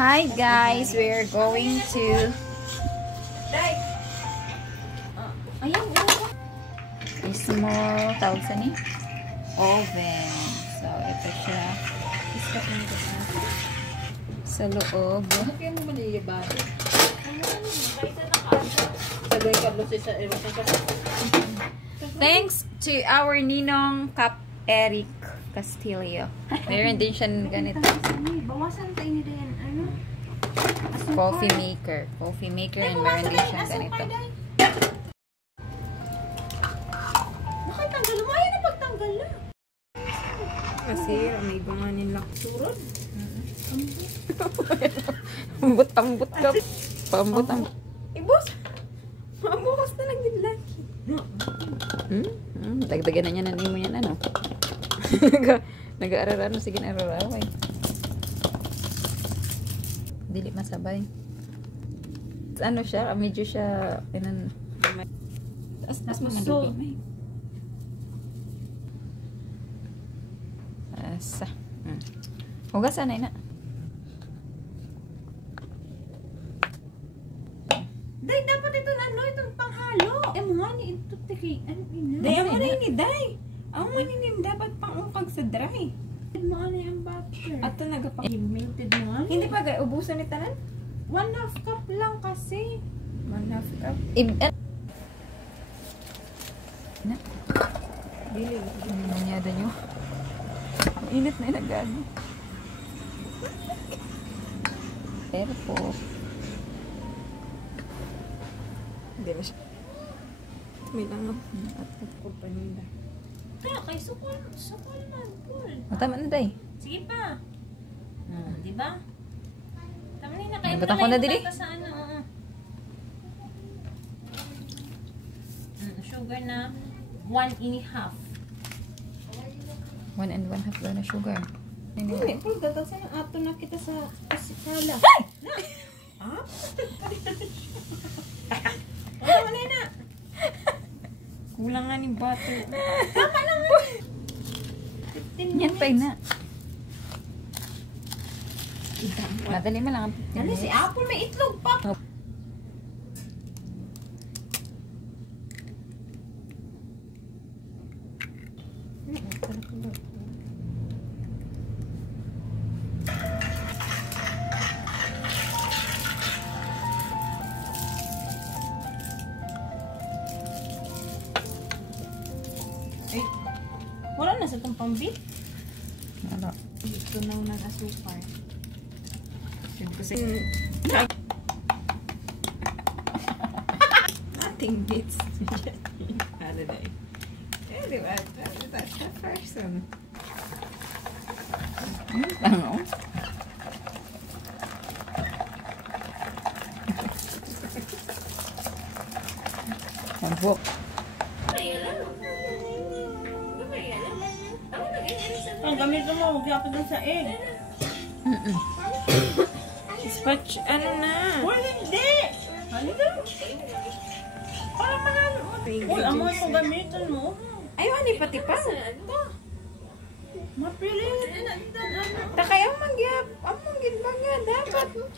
Hi guys, we're going to a small tawag sa ni oven. So ito siya sa loob. Thanks to our ninong Kap Eric Castillo. Meron din siya ganito. Bawasan tayo nila yan. Ano? Coffee maker and meron din siya ganito. Nakitanggal mo. Ayaw na pagtanggal na. Kasi may banganin laksurod. Ambot-ambot ka. Paambot-ambot. Ibos! Mabukas na lang din lagi. Dagdagan na niya na mo yan ano. Nag-aararano. Sige na araraway. Dili masabay. Ano siya? Medyo siya taas maso. Asa. Hugasan na ina. Day, dapat ito na ano, itong panghalo. Mo nga ni ito tiki. Ano ina? Day, ang manay ni Day. Ang maninim dapat pang-ungkag sa dry. Mo ano yung butter. At ito nagapang... Melted mo nga. Hindi pa gay, ubusan ni tanan? 1/2 cup lang kasi. 1/2 cup. Dili. Manyada nyo. Ang init na inagano. Pero po. Hindi ba siya? May langap. At pagpul pa nila. Kaya kay sukol man. Cool. Tama na day. Sige pa. Di ba? Tama na kayo. Nagbatang ko na dili. Sa ano, sugar na 1.5. 1 1/2 daw na sugar. Hindi, pul datal sa ato na kita sa sala. Ah? Tama na na. Kulang nga ni butter. Tama lang. 15 Yan pa ina. Madali mo lang. Ano si Apple may itlog pa. Wala na sa itong pambit. Wala. Ito na ng asukar. Kasi nothing beats holiday. Eh, di ba? That's the person. Tango. Mabuk. Ang gamit mo, huwag yapit na sa egg. Dispatch, ano na? Wala, hindi! Ano na? Wala mahal. Uy, amo yung gamitin mo. Ayaw, ani pati pa. Mapili. Takayang magyap. Among ginbaga, dapat.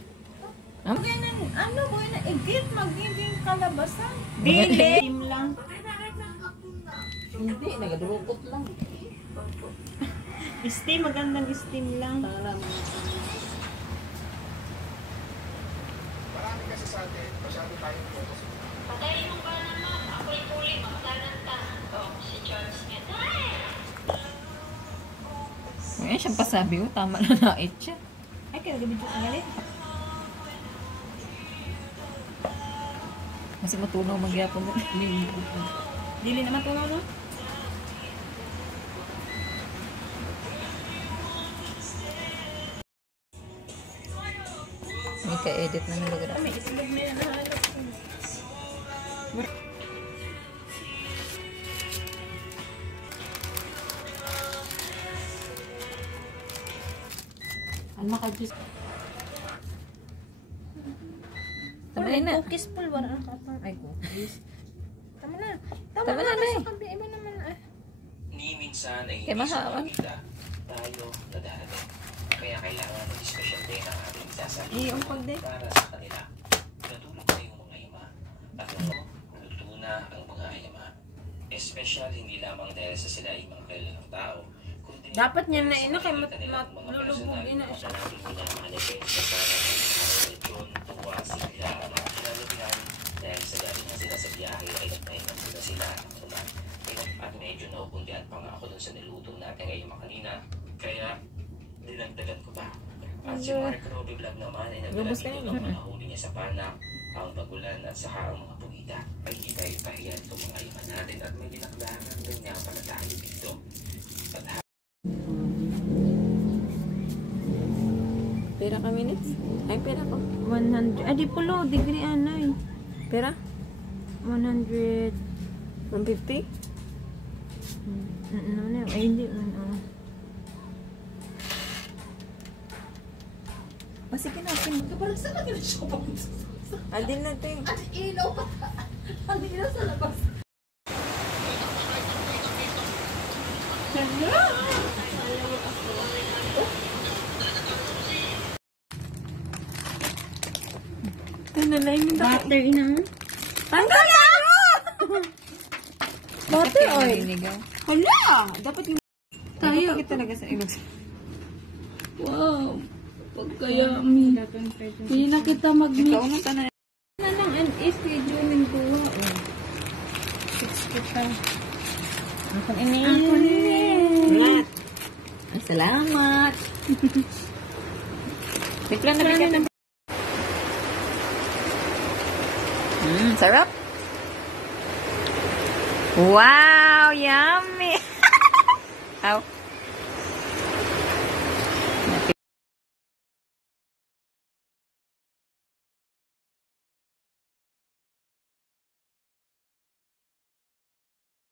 Ano, buhay na igit, magiging kalabasan. Dili. Steam lang. Hindi, nagadurukot lang. Steam, magandang steam lang. Marami kasi sa atin, masyado tayong focus. Patayin mo ba naman? Ako'y puli, makalananta. Si Charles Smith. Ngayon siyang pasabi ko, tama na nait siya. Ay, kaya nagabidyo ka galit. Kasi matunaw magyapon. Dili naman tunaw, no? May ka-edit na nilagay. May islog na yan nahanap ko. Ano maka-juice? Tama na. Cookies full, wala ang kapar. Ay, cookies. Tama na. Tama na, Nay. Sa kabi, iba naman. Ni minsan ay Kaya hindi mahawan. sumagita tayo na darating. Kaya kailangan mag-special day ng ating sasabihin para sa kanila. Natulog na yung mga ima. At luto na ang mga ima. Espesyal hindi lamang dahil sa sila ay mga kilalang tao, kundi Dapat niya na ina, kay kanilang mga malulubog personal ina na siya. natin minamanifest sa relasyon, tuwa, sigla, mga kinalabihan dahil sa galing na sila sa biyahe ay nagpahingan sila ng ulan. At medyo naupuntian pa nga ako dun sa niluto natin ngayong mga kanina. Kaya dinagdagan ko pa. At si Mark Robbie Vlog naman ay nagdala dito ng mga huli niya sa panak, ang bagulan at saka ang mga pugita. Ay di tayo pahiyan itong mga iman natin at may dinakdahan din niya pala tayo dito. At Pera ka minutes? Ay, pera ko. 100. Adi pulo, degree anay. Pera? 100. 150? Ano na? Ay, hindi. Ano. Sige na, ito pala saan natin ang shopping? Aldin natin. At ilaw pa. Ang ilaw sa labas. Butter ina. Tanggal na! Butter oil. Ninigaw. Hala! Dapat yung... Tayo. Bakit talaga sa ilog? Wow. Pagkayami. Hindi na kita mag-mix. Ikaw na tanay. Na lang ang schedule ng kuha. 60 pa. Ako Salamat. Salamat. Bigla na bigla na. Sarap. Wow, yummy. Ow.